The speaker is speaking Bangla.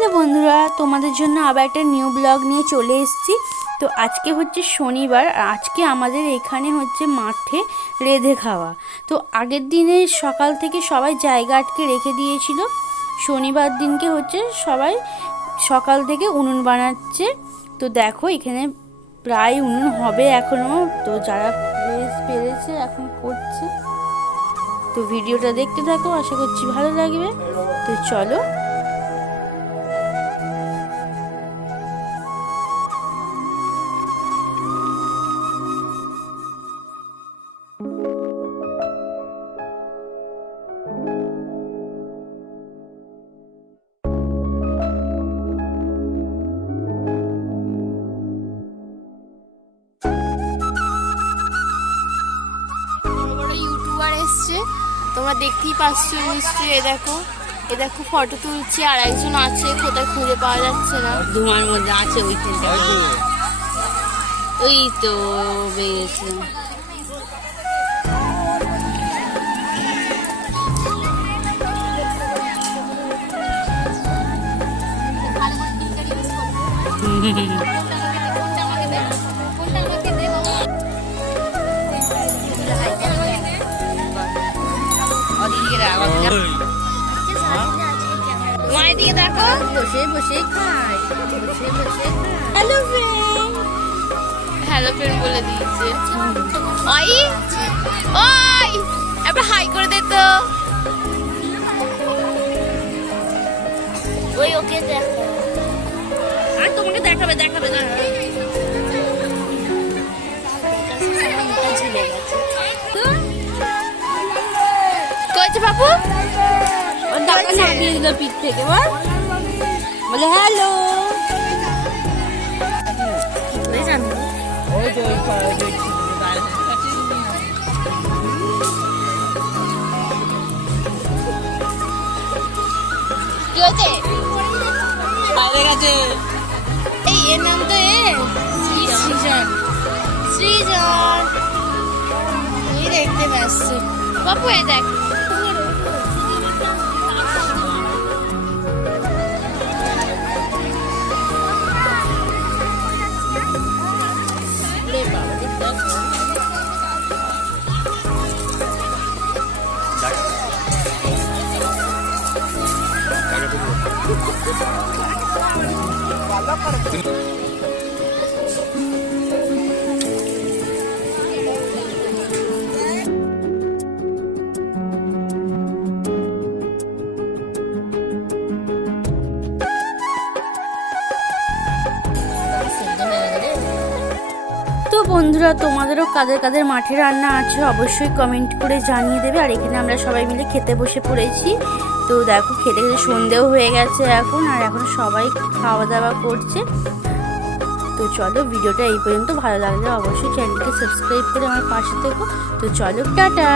হ্যালো বন্ধুরা, তোমাদের জন্য আবার একটা নিউ ব্লগ নিয়ে চলে এসেছি। তো আজকে হচ্ছে শনিবার, আজকে আমাদের এখানে হচ্ছে মাঠে রেঁধে খাওয়া। তো আগের দিনে সকাল থেকে সবাই জায়গা আটকে রেখে দিয়েছিল। শনিবার দিনকে হচ্ছে সবাই সকাল থেকে উনুন বানাচ্ছে। তো দেখো, এখানে প্রায় উনুন হবে এখনও তো যারা পেরেছে, এখন করছে। তো ভিডিওটা দেখতে থাকো, আশা করছি ভালো লাগবে। তো চলো তোমরা দেখতেই পাচ্ছ নিশ্চয়ই এ দেখো এ দেখো ফটো তুলছে আর একজন আছে কোথায় খুঁজে পাওয়া যাচ্ছে না। ধোঁয়ার মধ্যে আছে ওইখানটা ওই তো বেরিয়েছে মায়ের দিকে দেখো বসে বসে খাই বসে বসে হ্যালো ফ্রেন্ড হ্যালো ফ্রেন্ড বলে দিয়েছে। ওই ওই একবার হাই করে দে তো। ওই, ওকে দেখো। আর তোমাকে দেখাবে দেখাবে না কইছে বাবু ওর টাকা নামিয়ে দিল পিঠ থেকে বল বলে হ্যালো কি হয়েছে এই এর নাম তো এ সৃজন সৃজন এই দেখতে ব্যস্ত বাপু এ দেখ বন্ধুরা, তোমাদেরও কাদের কাদের মাঠে রান্না আছে অবশ্যই কমেন্ট করে জানিয়ে দেবে। আর এখানে আমরা সবাই মিলে খেতে বসে পড়েছি। তো দেখো খেতে খেতে সন্ধেও হয়ে গেছে এখন, আর এখন সবাই খাওয়া দাওয়া করছে। তো চলো ভিডিওটা এই পর্যন্ত ভালো লাগলে অবশ্যই চ্যানেলকে সাবস্ক্রাইব করে আমার পাশে থেকো। তো চলো টাটা!